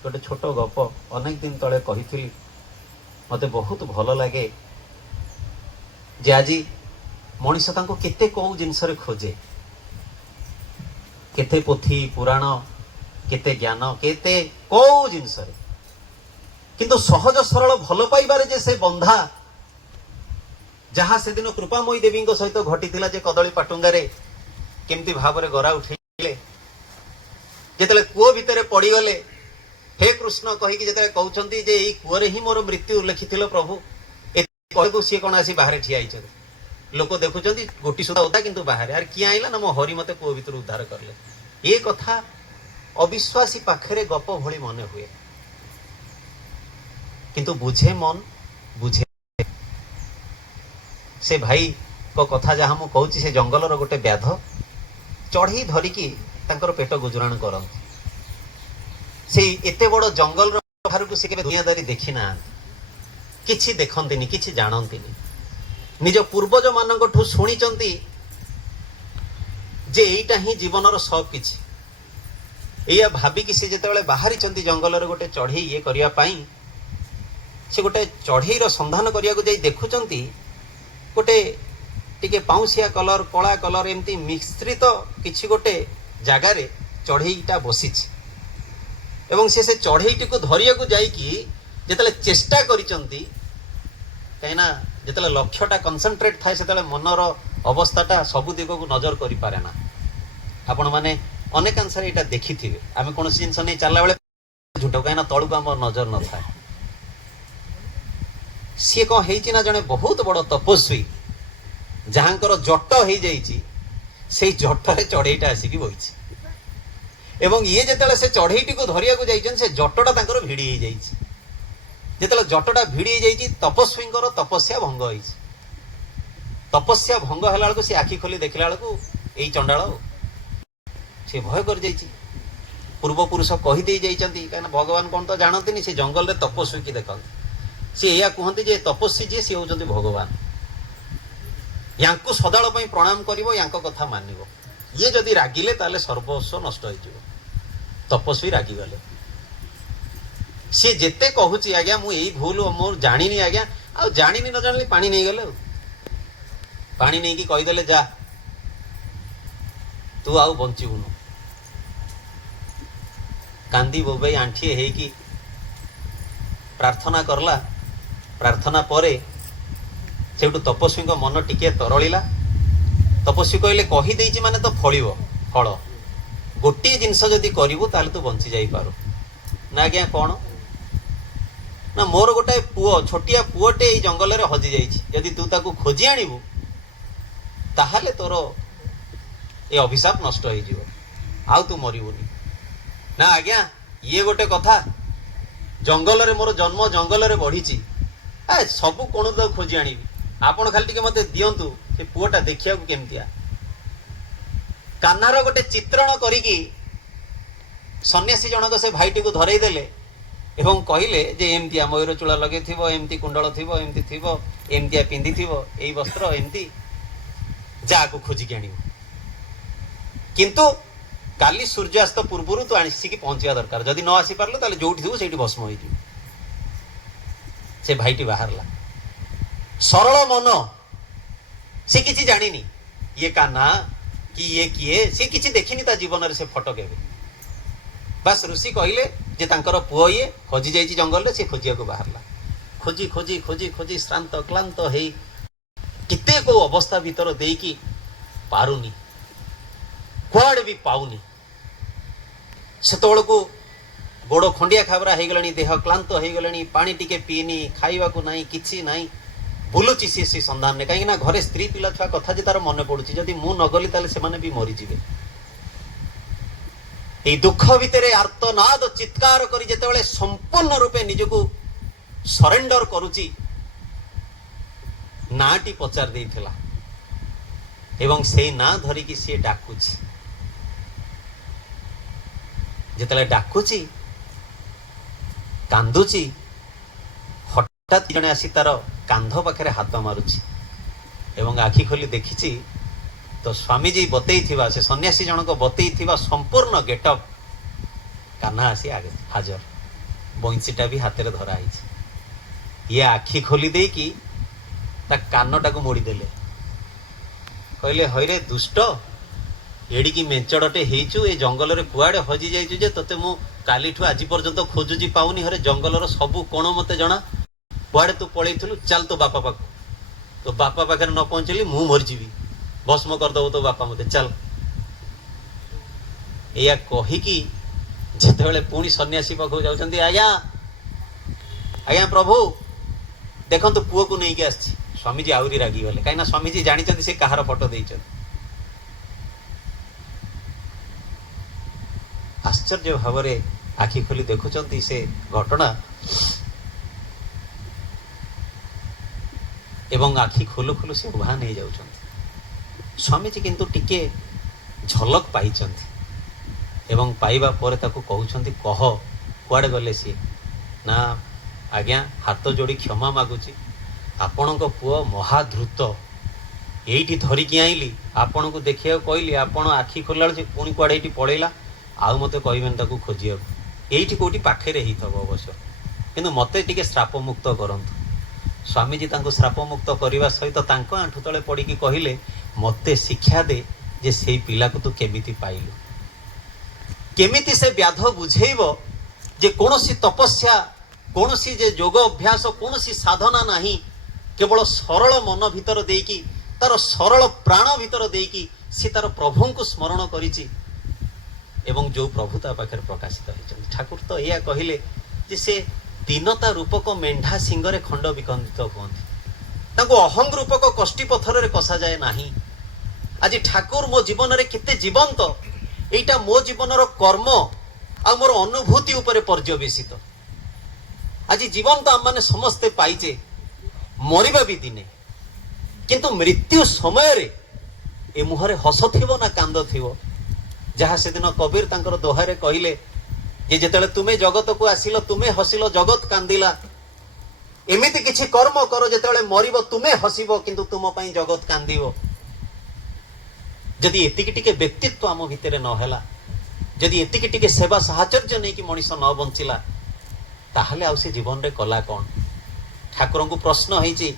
ଗୋଟେ ଛୋଟ ଗପ ଅନେକ ଦିନ ତଳେ କହିଥିଲି, ମତେ ବହୁତ ଭଲ ଲାଗେ ଯେ ଆଜି ମଣିଷ ତାଙ୍କୁ କେତେ କୋଉ ଜିନିଷରେ ଖୋଜେ, କେତେ ପୋଥି ପୁରାଣ, କେତେ ଜ୍ଞାନ, କେତେ କୋଉ ଜିନିଷରେ, କିନ୍ତୁ ସହଜ ସରଳ ଭଲ ପାଇବାରେ ଯେ ସେ ବନ୍ଧା, ଯାହା ସେଦିନ କୃପାମୟୀ ଦେବୀଙ୍କ ସହିତ ଘଟିଥିଲା ଯେ କଦଳୀ ପାଟୁଙ୍ଗାରେ କେମିତି ଭାବରେ ଗରା ଉଠେଇଲେ, ଯେତେବେଳେ କୂଅ ଭିତରେ ପଡିଗଲେ ହେ କୃଷ୍ଣ କହିକି ଯେତେବେଳେ କହୁଛନ୍ତି ଯେ ଏଇ କୂଅରେ ହିଁ ମୋର ମୃତ୍ୟୁ ଲେଖିଥିଲ ପ୍ରଭୁ, ଏକୁ ସିଏ କଣ ଆସି ବାହାରେ ଠିଆ ହେଇଛନ୍ତି। ଲୋକ ଦେଖୁଛନ୍ତି ଗୋଟି ସୁଧା ଓଦା କିନ୍ତୁ ବାହାରେ, ଆରେ କିଏ ଆଇଲା ନା ମୋ ହରି ମତେ କୂଅ ଭିତରୁ ଉଦ୍ଧାର କଲେ। ଏ କଥା ଅବିଶ୍ୱାସୀ ପାଖରେ ଗପ ଭଳି ମନେ ହୁଏ, କିନ୍ତୁ ବୁଝେ ମନ ବୁଝେ। ସେ ଭାଇଙ୍କ କଥା ଯାହା ମୁଁ କହୁଛି, ସେ ଜଙ୍ଗଲର ଗୋଟେ ବ୍ୟାଧ ଚଢେଇ ଧରିକି ତାଙ୍କର ପେଟ ଗୁଜୁରାଣ କରନ୍ତି। ସେଇ ଏତେ ବଡ ଜଙ୍ଗଲର ବାହାରକୁ ସେ କେବେ ଦୁନିଆଦାରୀ ଦେଖି ନାହାନ୍ତି, କିଛି ଦେଖନ୍ତିନି, କିଛି ଜାଣନ୍ତିନି। ନିଜ ପୂର୍ବଜ ମାନଙ୍କଠୁ ଶୁଣିଛନ୍ତି ଯେ ଏଇଟା ହିଁ ଜୀବନର ସବୁ କିଛି। ଏଇଆ ଭାବିକି ସେ ଯେତେବେଳେ ବାହାରିଛନ୍ତି ଜଙ୍ଗଲରେ ଗୋଟେ ଚଢେଇ ଇଏ କରିବା ପାଇଁ, ସେ ଗୋଟେ ଚଢେଇର ସନ୍ଧାନ କରିବାକୁ ଯାଇ ଦେଖୁଛନ୍ତି ଗୋଟେ ଟିକେ ପାଉଁଶିଆ କଲର, କଳା କଲର, ଏମିତି ମିଶ୍ରିତ କିଛି ଗୋଟେ ଜାଗାରେ ଚଢେଇଟା ବସିଛି ଏବଂ ସେ ଚଢେଇଟିକୁ ଧରିବାକୁ ଯାଇକି ଯେତେବେଳେ ଚେଷ୍ଟା କରିଛନ୍ତି, କାହିଁକିନା ଯେତେବେଳେ ଲକ୍ଷ୍ୟଟା କନସେନ୍ଟ୍ରେଟ ଥାଏ ସେତେବେଳେ ମନର ଅବସ୍ଥାଟା ସବୁ ଦିଗକୁ ନଜର କରିପାରେ ନା। ଆପଣମାନେ ଅନେକାଂଶରେ ଏଇଟା ଦେଖିଥିବେ, ଆମେ କୌଣସି ଜିନିଷ ନେଇ ଚାଲିଲା ବେଳେ ଝୁଣ୍ଟ, କାହିଁକିନା ତଳକୁ ଆମର ନଜର ନଥାଏ। ସିଏ କଣ ହେଇଛି ନା ଜଣେ ବହୁତ ବଡ ତପସ୍ୱୀ ଯାହାଙ୍କର ଜଟ ହେଇଯାଇଛି, ସେଇ ଜଟରେ ଚଢେଇଟା ଆସିକି ବଇଛି ଏବଂ ଇଏ ଯେତେବେଳେ ସେ ଚଢେଇଟିକୁ ଧରିବାକୁ ଯାଇଛନ୍ତି ସେ ଜଟଟା ତାଙ୍କର ଭିଡି ହେଇଯାଇଛି। ଯେତେବେଳେ ଜଟଟା ଭିଡି ହେଇଯାଇଛି ତପସ୍ୱୀଙ୍କର ତପସ୍ୟା ଭଙ୍ଗ ହେଇଛି। ତପସ୍ୟା ଭଙ୍ଗ ହେଲା ବେଳକୁ ସେ ଆଖି ଖୋଲି ଦେଖିଲା ବେଳକୁ ଏଇ ଚଣ୍ଡାଳ, ସେ ଭୟ କରିଯାଇଛି। ପୂର୍ବପୁରୁଷ କହିଦେଇ ଯାଇଛନ୍ତି, କାହିଁକିନା ଭଗବାନ କଣ ତ ଜାଣନ୍ତିନି, ସେ ଜଙ୍ଗଲରେ ତପସ୍ୱୀ କି ଦେଖନ୍ତି। ସେ ଏଇଆ କୁହନ୍ତି ଯେ ତପସ୍ୱୀ ଯିଏ ସିଏ ହଉଛନ୍ତି ଭଗବାନ, ୟାଙ୍କୁ ସଦାଳ ପାଇଁ ପ୍ରଣାମ କରିବ, ୟାଙ୍କ କଥା ମାନିବ। ଇଏ ଯଦି ରାଗିଲେ ତାହେଲେ ସର୍ବସ୍ୱ ନଷ୍ଟ ହେଇଯିବ। ତପସ୍ୱୀ ରାଗିଗଲେ। ସିଏ ଯେତେ କହୁଛି ଆଜ୍ଞା ମୁଁ ଏଇ ଭୁଲ ମୋର ଜାଣିନି ଆଜ୍ଞା, ଆଉ ଜାଣିନି ନ ଜାଣିଲି ପାଣି ନେଇଗଲେ, ଆଉ ପାଣି ନେଇକି କହିଦେଲେ ଯା ତୁ ଆଉ ବଞ୍ଚିବୁନୁ। କାନ୍ଦି ବୋବେଇ ଆଣ୍ଠିଏ ହେଇକି ପ୍ରାର୍ଥନା କରଲା। ପ୍ରାର୍ଥନା ପରେ ସେଠୁ ତପସ୍ୱୀଙ୍କ ମନ ଟିକେ ତରଳିଲା। ତପସ୍ୱୀ କହିଲେ କହିଦେଇଛି ମାନେ ତ ଫଳିବ ଫଳ, ଗୋଟିଏ ଜିନିଷ ଯଦି କରିବୁ ତାହେଲେ ତୁ ବଞ୍ଚି ଯାଇପାରୁ। ନା ଆଜ୍ଞା କଣ ନା ମୋର ଗୋଟାଏ ପୁଅ, ଛୋଟିଆ ପୁଅଟେ ଏଇ ଜଙ୍ଗଲରେ ହଜି ଯାଇଛି, ଯଦି ତୁ ତାକୁ ଖୋଜି ଆଣିବୁ ତାହେଲେ ତୋର ଏ ଅଭିଶାପ ନଷ୍ଟ ହେଇଯିବ, ଆଉ ତୁ ମରିବୁନି। ନା ଆଜ୍ଞା ଇଏ ଗୋଟେ କଥା, ଜଙ୍ଗଲରେ ମୋର ଜନ୍ମ, ଜଙ୍ଗଲରେ ବଢିଛି, ସବୁ କୋଣ ତାକୁ ଖୋଜି ଆଣିବି, ଆପଣ ଖାଲି ଟିକେ ମତେ ଦିଅନ୍ତୁ ସେ ପୁଅଟା ଦେଖିବାକୁ କେମିତିଆ। କାହ୍ନାର ଗୋଟେ ଚିତ୍ରଣ କରିକି ସନ୍ନ୍ୟାସୀ ଜଣକ ସେ ଭାଇଟିକୁ ଧରେଇ ଦେଲେ ଏବଂ କହିଲେ ଯେ ଏମିତିଆ ମୟୂର ଚୂଳ ଲଗେଇଥିବ, ଏମିତି କୁଣ୍ଡଳ ଥିବ, ଏମିତି ଥିବ, ଏମିତିଆ ପିନ୍ଧିଥିବ, ଏଇ ବସ୍ତ୍ର, ଏମିତି ଯାହାକୁ ଖୋଜିକି ଆଣିବ, କିନ୍ତୁ କାଲି ସୂର୍ଯ୍ୟାସ୍ତ ପୂର୍ବରୁ ତୁ ଆସିକି ପହଞ୍ଚିବା ଦରକାର, ଯଦି ନ ଆସି ପାରିଲ ତାହେଲେ ଯୋଉଠି ଥିବୁ ସେଇଠି ଭସ୍ମ ହେଇଯିବ। ସେ ଭାଇଟି ବାହାରିଲା, ସରଳ ମନ, ସେ କିଛି ଜାଣିନି ଇଏ କାହ୍ନା କି ଇଏ କିଏ, ସେ କିଛି ଦେଖିନି ତା ଜୀବନରେ ସେ ଫଟୋ କେବେ। ବାସ୍ ଋଷି କହିଲେ ଯେ ତାଙ୍କର ପୁଅ ଇଏ ହଜି ଯାଇଛି ଜଙ୍ଗଲରେ, ସେ ଖୋଜିବାକୁ ବାହାରିଲା। ଖୋଜି ଖୋଜି ଖୋଜି ଖୋଜି ଶ୍ରାନ୍ତ କ୍ଳାନ୍ତ ହେଇ କେତେ କୋଉ ଅବସ୍ଥା ଭିତର ଦେଇକି ପାରୁନି, କୁଆଡେ ବି ପାଉନି। ସେତେବେଳକୁ ଗୋଡ ଖଣ୍ଡିଆ ଖାବରା ହେଇଗଲାଣି, ଦେହ କ୍ଳାନ୍ତ ହେଇଗଲାଣି, ପାଣି ଟିକେ ପିଇନି, ଖାଇବାକୁ ନାହିଁ, କିଛି ନାହିଁ, ବୁଲୁଛି ସେ ସନ୍ଧାନରେ। କାହିଁକି ନା ଘରେ ସ୍ତ୍ରୀ ପିଲା ଛୁଆ କଥା ଯେ ତାର ମନେ ପଡୁଛି, ଯଦି ମୁଁ ନଗଲି ତାହେଲେ ସେମାନେ ବି ମରିଯିବେ। এই দুঃখ ভিতরে আর্তনাদ চিৎকার করে যেতবে সম্পূর্ণ রূপে নিজকে সরেন্ডর করুচি, নাটি পচার দিয়েছিলা এবং সেই না ধরিকি সে ডাকুছি। যেতবে ডাকুছি কান্দুছি, হঠাৎ জনে আসি তার কান্ধ পাখে হাত মারুছি এবং আখি খোলি দেখিছি তো স্বামীজি বতেই থিবা, সে সন্ন্যাসী জনক বতেই থিবা সম্পূর্ণ গেটअप কাহ্না আসি আগে হাজর, বইঁচিটা भी হাতেরে ধরা হয়েছে। ইয়ে আখি খোলি ଦେଇକି তা কানটাକୁ মোড়ি দেলে, কইলে হইরে দুষ্ট, এড়িকি মেঞ্চড়টে ହେଇଛୁ, এই জঙ্গলরে কুয়াড়ে হজি যাইଛୁ যে তোতে মু কালিঠু আজি পর্যন্ত খোঁজুছি পাউনি, হরে জঙ্গলর সবু কোণ মতে জনা, কুয়াড়ে তু পড়েইଥିଲୁ, চাল তো বাপা পাখ, তো বাপা পাখରେ ନ ପହଞ୍ଚିଲି ମୁଁ ମରିଯିବି, ଭସ୍ମ କରିଦବ ତ ବାପା ମତେ, ଚାଲ। ଏଇଆ କହିକି ଯେତେବେଳେ ପୁଣି ସନ୍ନ୍ୟାସୀ ପାଖକୁ ଯାଉଛନ୍ତି, ଆଜ୍ଞା ଆଜ୍ଞା ପ୍ରଭୁ ଦେଖନ୍ତୁ ପୁଅକୁ ନେଇକି ଆସିଛି, ସ୍ୱାମୀଜୀ ଆହୁରି ରାଗିଗଲେ, କାହିଁକିନା ସ୍ୱାମୀଜୀ ଜାଣିଛନ୍ତି ସେ କାହାର ଫଟୋ ଦେଇଛନ୍ତି। ଆଶ୍ଚର୍ଯ୍ୟ ଭାବରେ ଆଖି ଖୋଲି ଦେଖୁଛନ୍ତି ସେ ଘଟଣା ଏବଂ ଆଖି ଖୋଲୁ ଖୋଲୁ ସେ ଉଭାନ ହେଇଯାଉଛନ୍ତି। ସ୍ୱାମୀଜୀ କିନ୍ତୁ ଟିକେ ଝଲକ ପାଇଛନ୍ତି ଏବଂ ପାଇବା ପରେ ତାକୁ କହୁଛନ୍ତି, କହ କୁଆଡ଼େ ଗଲେ ସିଏ? ନା ଆଜ୍ଞା ହାତ ଯୋଡ଼ି କ୍ଷମା ମାଗୁଛି, ଆପଣଙ୍କ ପୁଅ ମହାଧୃତ, ଏଇଠି ଧରିକି ଆଇଲି, ଆପଣଙ୍କୁ ଦେଖିବାକୁ କହିଲି, ଆପଣ ଆଖି ଖୋଲିଲା ବେଳକୁ ପୁଣି କୁଆଡ଼େ ଏଇଠି ପଳେଇଲା, ଆଉ ମୋତେ କହିବେନି ତାକୁ ଖୋଜିବାକୁ, ଏଇଠି କେଉଁଠି ପାଖରେ ହେଇଥିବ ଅବଶ୍ୟ, କିନ୍ତୁ ମୋତେ ଟିକେ ଶ୍ରାପ ମୁକ୍ତ କରନ୍ତୁ। ସ୍ୱାମୀଜୀ ତାଙ୍କୁ ଶ୍ରାପ ମୁକ୍ତ କରିବା ସହିତ ତାଙ୍କ ଆଣ୍ଠୁ ତଳେ ପଡ଼ିକି କହିଲେ, ମୋତେ ଶିକ୍ଷା ଦେ ଯେ ସେଇ ପିଲାକୁ ତୁ କେମିତି ପାଇଲୁ, କେମିତି ସେ ବ୍ୟାଧ ବୁଝେଇବ ଯେ କୌଣସି ତପସ୍ୟା, କୌଣସି ଯେ ଯୋଗ ଅଭ୍ୟାସ, କୌଣସି ସାଧନା ନାହିଁ, କେବଳ ସରଳ ମନ ଭିତର ଦେଇକି, ତାର ସରଳ ପ୍ରାଣ ଭିତର ଦେଇକି ସେ ତାର ପ୍ରଭୁଙ୍କୁ ସ୍ମରଣ କରିଛି ଏବଂ ଯୋଉ ପ୍ରଭୁ ତା ପାଖରେ ପ୍ରକାଶିତ ହେଇଛନ୍ତି। ଠାକୁର ତ ଏଇଆ କହିଲେ ଯେ ସେ ଦୀନତା ରୂପକ ମେଣ୍ଢା ସିଂହରେ ଖଣ୍ଡ ବିଖଣ୍ଡିତ ହୁଅନ୍ତି, ତାଙ୍କୁ ଅହଂ ରୂପକ କଷ୍ଟି ପଥରରେ କଷାଯାଏ ନାହିଁ। ଆଜି ଠାକୁର ମୋ ଜୀବନରେ କେତେ ଜୀବନ୍ତ, এইটা ମୋ ଜୀବନର କର୍ମ ଆଉ ମୋର ଅନୁଭୂତି ଉପରେ ପର୍ଯ୍ୟବେସିତ। ଆଜି ଜୀବନ ତ ଆମମାନେ ସମସ୍ତେ ପାଇଛେ, ମରିବା ବି ଦିନେ, କିନ୍ତୁ ମୃତ୍ୟୁ ସମୟରେ ଏ ମୁହଁରେ ହସ ଥିବ ନା କାନ୍ଦ ଥିବ? ଯାହା ସେଦିନ କବୀର ତାଙ୍କର ଦୋହାରେ କହିଲେ ଯେ ଯେତେବେଳେ ତୁମେ ଜଗତକୁ ଆସିଲ ତୁମେ ହସିଲ, ଜଗତ କାନ୍ଦିଲା, ଏମିତି କିଛି କର୍ମ କର ଯେତେବେଳେ ମରିବ ତୁମେ ହସିବ କିନ୍ତୁ ତୁମ ପାଇଁ ଜଗତ କାନ୍ଦିବ। ଯଦି ଏତିକି ଟିକେ ବ୍ୟକ୍ତିତ୍ୱ ଆମ ଭିତରେ ନ ହେଲା, ଯଦି ଏତିକି ଟିକେ ସେବା ସାହଚର୍ଯ୍ୟ ନେଇକି ମଣିଷ ନ ବଞ୍ଚିଲା, ତାହେଲେ ଆଉ ସେ ଜୀବନରେ କଲା କ'ଣ? ଠାକୁରଙ୍କୁ ପ୍ରଶ୍ନ ହେଇଛି,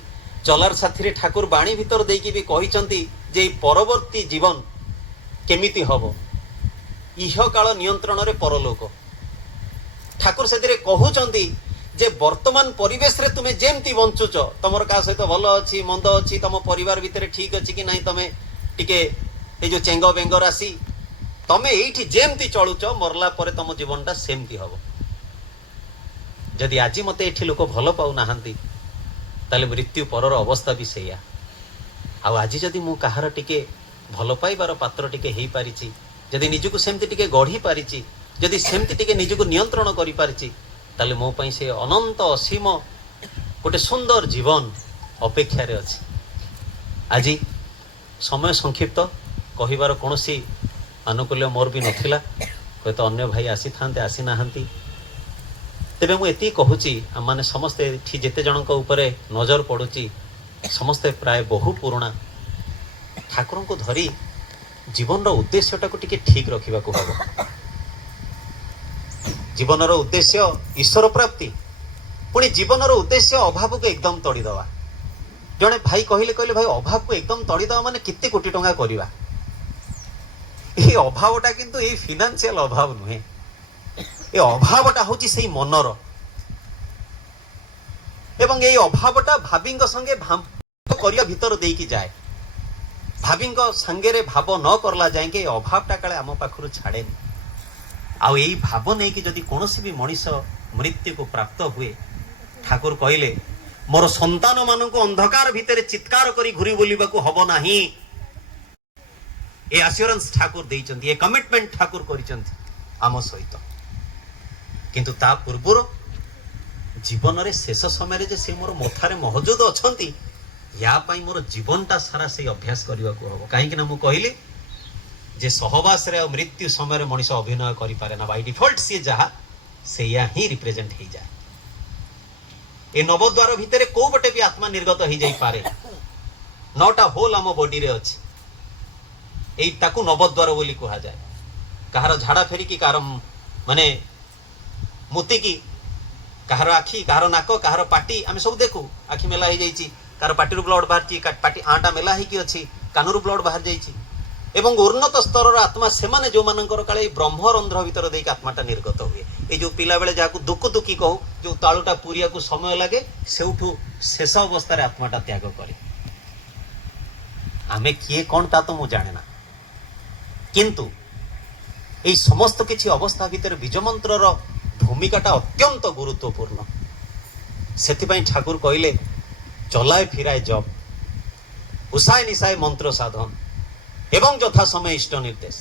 ଚଲାର ସାଥିରେ ଠାକୁର ବାଣୀ ଭିତର ଦେଇକି ବି କହିଛନ୍ତି ଯେ ଏଇ ପରବର୍ତ୍ତୀ ଜୀବନ କେମିତି ହବ, ଇହକାଳ ନିୟନ୍ତ୍ରଣରେ ପରଲୋକ। ଠାକୁର ସେଥିରେ କହୁଛନ୍ତି ଯେ ବର୍ତ୍ତମାନ ପରିବେଶରେ ତୁମେ ଯେମିତି ବଞ୍ଚୁଛ, ତମର କାହା ସହିତ ଭଲ ଅଛି ମନ୍ଦ ଅଛି, ତମ ପରିବାର ଭିତରେ ଠିକ ଅଛି କି ନାହିଁ, ତମେ ଟିକେ এই যে চেঙ্গ বেঙ্গ রাশি ତମେ ଏଇଠି ଯେମିତି ଚଳୁଛ ମରଲା ପରେ ତମ ଜୀବନଟା ସେମିତି ହବ। ଯଦି ଆଜି ମତେ ଏଠି ଲୋକ ଭଲ ପାଉନାହାନ୍ତି ତାହେଲେ ମୃତ୍ୟୁ ପରର ଅବସ୍ଥା ବି ସେଇଆ। ଆଉ ଆଜି ଯଦି ମୁଁ କାହାର ଟିକେ ଭଲ ପାଇବାର ପାତ୍ର ଟିକେ ହେଇପାରିଛି, ଯଦି ନିଜକୁ ସେମିତି ଟିକେ ଗଢି ପାରିଛି, ଯଦି ସେମିତି ଟିକେ ନିଜକୁ ନିୟନ୍ତ୍ରଣ କରିପାରିଛି, ତାହେଲେ ମୋ ପାଇଁ ସେ ଅନନ୍ତ ଅସୀମ ଗୋଟେ ସୁନ୍ଦର ଜୀବନ ଅପେକ୍ଷାରେ ଅଛି। ଆଜି ସମୟ ସଂକ୍ଷିପ୍ତ, କହିବାର କୌଣସି ଆନୁକୂଲ୍ୟ ମୋର ବି ନଥିଲା, ହୁଏତ ଅନ୍ୟ ଭାଇ ଆସିଥାନ୍ତେ, ଆସିନାହାନ୍ତି। ତେବେ ମୁଁ ଏତିକି କହୁଛି, ଆମମାନେ ସମସ୍ତେ ଏଠି ଯେତେ ଜଣଙ୍କ ଉପରେ ନଜର ପଡୁଛି ସମସ୍ତେ ପ୍ରାୟ ବହୁ ପୁରୁଣା। ଠାକୁରଙ୍କୁ ଧରି ଜୀବନର ଉଦ୍ଦେଶ୍ୟଟାକୁ ଟିକେ ଠିକ ରଖିବାକୁ ହବ। ଜୀବନର ଉଦ୍ଦେଶ୍ୟ ଈଶ୍ୱର ପ୍ରାପ୍ତି, ପୁଣି ଜୀବନର ଉଦ୍ଦେଶ୍ୟ ଅଭାବକୁ ଏକଦମ ତଡ଼ିଦେବା। ଜଣେ ଭାଇ କହିଲେ ଭାଇ ଅଭାବକୁ ଏକଦମ ତଡ଼ିଦେବା ମାନେ କେତେ କୋଟି ଟଙ୍କା କରିବା। এই ଅଭାବଟା କିନ୍ତୁ ଏଇ ଫିନାନ୍ସିଆଲ ଅଭାବ ନୁହେଁ, ଏ ଅଭାବଟା ହଉଛି ସେଇ ମନର। ଏବଂ ଏଇ ଅଭାବଟା ଭାବିଙ୍କ ସଙ୍ଗେ ଭାବ କରିବା ଭିତର ଦେଇକି ଯାଏ। ଭାବିଙ୍କ ସାଙ୍ଗରେ ଭାବ ନ କରଲା ଯାଇକି ଏ ଅଭାବଟା କାଳେ ଆମ ପାଖରୁ ଛାଡେନି। ଆଉ ଏଇ ଭାବ ନେଇକି ଯଦି କୌଣସି ବି ମଣିଷ ମୃତ୍ୟୁକୁ ପ୍ରାପ୍ତ ହୁଏ, ଠାକୁର କହିଲେ ମୋର ସନ୍ତାନ ମାନଙ୍କୁ ଅନ୍ଧକାର ଭିତରେ ଚିତ୍କାର କରି ଘୁରି ବୁଲିବାକୁ ହବ ନାହିଁ। ଏ ଆସ୍ୟୁରାନ୍ସ ଠାକୁର ଦେଇଛନ୍ତି, ଏ କମିଟମେଣ୍ଟ ଠାକୁର କରିଛନ୍ତି ଆମ ସହିତ। କିନ୍ତୁ ତା ପୂର୍ବରୁ ଜୀବନରେ ଶେଷ ସମୟରେ ଯେ ସେ ମୋର ମଥାରେ ମହଜୁଦ ଅଛନ୍ତି, ୟା ପାଇଁ ମୋର ଜୀବନଟା ସାରା ସେଇ ଅଭ୍ୟାସ କରିବାକୁ ହବ। କାହିଁକି ନା ମୁଁ କହିଲି ଯେ ସହବାସରେ ଆଉ ମୃତ୍ୟୁ ସମୟରେ ମଣିଷ ଅଭିନୟ କରିପାରେ ନା। ବାଇ ଡିଫଲ୍ଟ ସିଏ ଯାହା ସେଇଆ ହିଁ ରିପ୍ରେଜେଣ୍ଟ ହେଇଯାଏ। ଏ ନବଦ୍ୱାର ଭିତରେ କୋଉ ଗୋଟେ ବି ଆତ୍ମା ନିର୍ଗତ ହେଇଯାଇପାରେ। 9ଟା ହୋଲ ଆମ ବଡିରେ ଅଛି, ଏଇ ତାକୁ ନବଦ୍ୱାର ବୋଲି କୁହାଯାଏ। କାହାର ଝାଡା ଫେରିକି, କାହାର ମାନେ ମୁତିକି, କାହାର ଆଖି, କାହାର ନାକ, କାହାର ପାଟି, ଆମେ ସବୁ ଦେଖୁ ଆଖି ମେଲା ହେଇଯାଇଛି, କାହାର ପାଟିରୁ ବ୍ଲଡ ବାହାରିଛି, ପାଟି ଆଁଟା ମେଲା ହେଇକି ଅଛି, କାନରୁ ବ୍ଲଡ ବାହାରି ଯାଇଛି। ଏବଂ ଉନ୍ନତ ସ୍ତରର ଆତ୍ମା ସେମାନେ ଯୋଉମାନଙ୍କର କାଳେ ଏଇ ବ୍ରହ୍ମରନ୍ଧ୍ର ଭିତର ଦେଇକି ଆତ୍ମାଟା ନିର୍ଗତ ହୁଏ। ଏଇ ଯୋଉ ପିଲାବେଳେ ଯାହାକୁ ଦୁକୁ ଦୁକି କହୁ, ଯୋଉ ତାଳୁଟା ପୁରିବାକୁ ସମୟ ଲାଗେ, ସେଉଠୁ ଶେଷ ଅବସ୍ଥାରେ ଆତ୍ମାଟା ତ୍ୟାଗ କରେ। ଆମେ କିଏ କଣ ତା ତ ମୁଁ ଜାଣେ ନା, କିନ୍ତୁ এই সমস্ত কিছু অবস্থা ভিতরে বীজমন্ত্রর ভূমিকাটা অত্যন্ত গুরুত্বপূর্ণ। সেপাই ঠাকুর কহিলে চলায় ফিরায় জপ, উষায় নিশায় মন্ত্র সাধন এবং যথা সময় ইষ্ট নির্দেশ।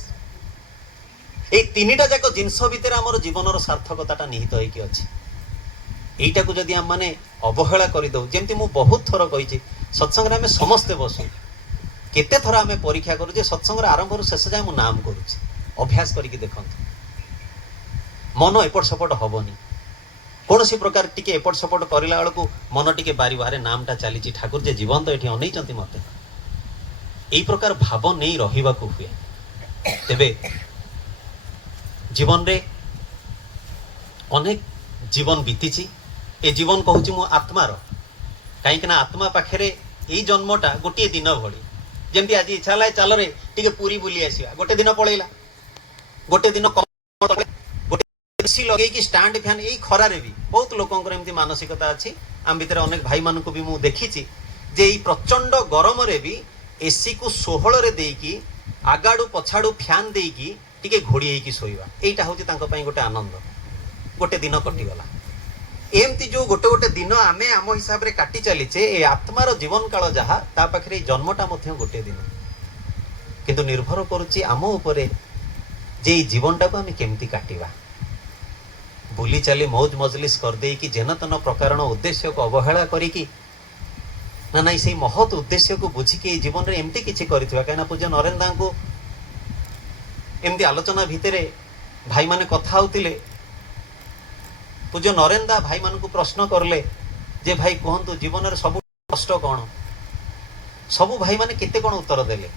এই তিনটা যাক জিনিস ভিতরে আমার জীবনের সার্থকতাটা নিহিত হয়েকি আছে। এইটাকে যদি আমি অবহেলা করিদেউ, যেমতি মু বহুত থর কইছি, সৎসঙ্গে আমি সমস্তে বসু, কেতে থর আমি পরীক্ষা করু যে সৎসঙ্গের আরম্ভর শেষ যায় মু নাম করুছি। অভ্যাস করিকি দেখন্তু, মন এপট সেপট হবনি। কৌশি প্রকার টিকে এপট সেপট করিলা বেলকু মন টিকে বারি বাহারে নামটা চালিছি, ঠাকুর যে জীবন্ত এটি অনেইচন্তি মতে। এই প্রকার ভাব নেই রহিবাকু হুয়ে। তেবে জীবনরে অনেক জীবন বিতিছি, এ জীবন কହୁছি মু আত্মার। কাইকি না আত্মা পাখে এই জন্মটা গোটিয়ে দিন ভଳି। যেমতি আজ ইচ্ছা হল চালরে টিকে পুরী বুলি আসিবা, গোটে দিন পড়াইলা, গোটে দিন গোটে এসি লগাইকি স্টাଣ୍ଡ ফ্যান এই খরারে বি বহুত লোকଙ୍କର এমতি মানসিকতা আছে। আম ভিতরে অনেক ভাই মানুষ বি মু দেখিছি যে এই প্রচন্ড গরমরে বি এসি কু 16রে ଦେଇକି আগাড়ু পছাড়ু ফ্যান ଦେଇକି টিকে ঘোড়ি ହେଇକି শোইবা, এইটা হচ্ছে তাଙ୍କ ପାଇଁ ଗୋଟେ আনন্দ। গোটে দিন কটিগলা। এমতি যে গোটে গোটে দিন আমি আম হিসাবে কাটি চালিছে, এই আত্মার জীবন কাল যাহা তা পাখে এই জন্মটা মধ্যে গোটে দিন। কিন্তু নির্ভর করুচি আম উপরে যে এই জীবনটাকে আমি কেমতি কাটিবা। বুলি চালি মৌজ মজলিস করদেইকি যেনতেন প্রকারণ উদ্দেশ্যকে অবহেলা করিকি না নাই সেই মহৎ উদ্দেশ্যকে বুঝিকি এই জীবনের এমতি কিছু করিথিবা। কাইনা পূজ্য নরেন্দ্রଙ୍କୁ এমতি আলোচনা ভিতরে ভাই মানে কথা হউতিলে, পূজ্য নরেন্দ্র ভাই মানুষ প্রশ্ন করলে যে ভাই কুহতু জীবনের সবু কষ্ট কোণ? সবু ভাই মানে কেতে কোণ উত্তর দেলে।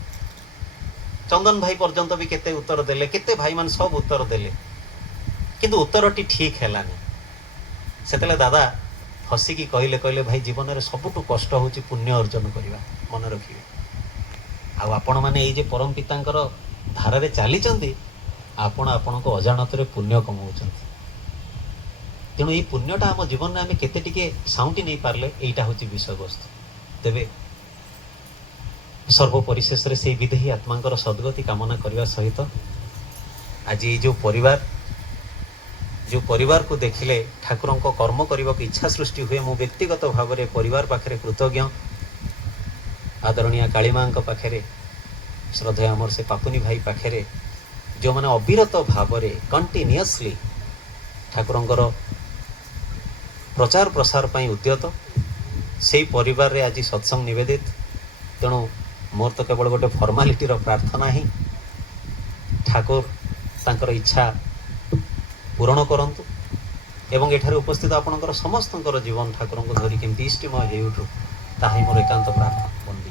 চন্দন ভাই পর্যন্ত বি কেতে উত্তর দেলে, কেতে ভাই মানে সব উত্তর দেলে, কিন্তু উত্তরটি ঠিক হেলানি। সেতলে দাদা হসিকি কহিলে ভাই জীবনের সবুঠু কষ্ট হচ্ছে পুণ্য অর্জন করা, মনে রখিবে। আপন মানে এই যে পরম পিতাঙ্কর ধারারে চালিছন্তি, আপন আপনক অজাণতরে পুণ্য কমাউছন্তি। তেণু এই পুণ্যটা আম জীবনে আমি কেতে টিকে সাউঁটি নেই পারলে এইটা হচ্ছে বিষয়বস্তু। তেবে সর্বপরিশেষে সেই বিদেহী আত্মাঙ্কর সদ্গতি কামনা করিবা সহিত आज ये जो परिवार को देखिले ठाकुर को कर्म करने की इच्छा सृष्टि हुए मु व्यक्तिगत भाव में परिवार पाखे कृतज्ञ आदरणीय कालीमा पाखे श्रद्धेय आमर से पापुनी भाई पाखे जो मैंने अविरत भाव में कंटिन्यूअसली ठाकुरंकर प्रचार प्रसार पर उद्यत से परिवार रे आज सत्संग निवेदित तेणु मोर तो केवल गोटे फॉर्मालिटी प्रार्थना ही ठाकुर तांकर इच्छा पूरण करंतु एवं एठारे उपस्थित आपणकर समस्तंकर जीवन ठाकुर को धरी केमती इष्टमय हो उठू ताही मोर एकांत प्रार्थना बंदी।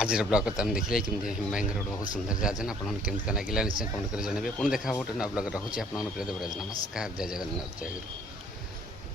आज ब्लग तो आम देखिए केमती हिमबाई रोड बहुत सुंदर जाजन आपके लगे निश्चय कमेंट कर जनइबे पुणी देखा गोटे नया ब्लग रखुच्छी आप प्रिय देवराज नमस्कार जय जगन्नाथ जय गुरु।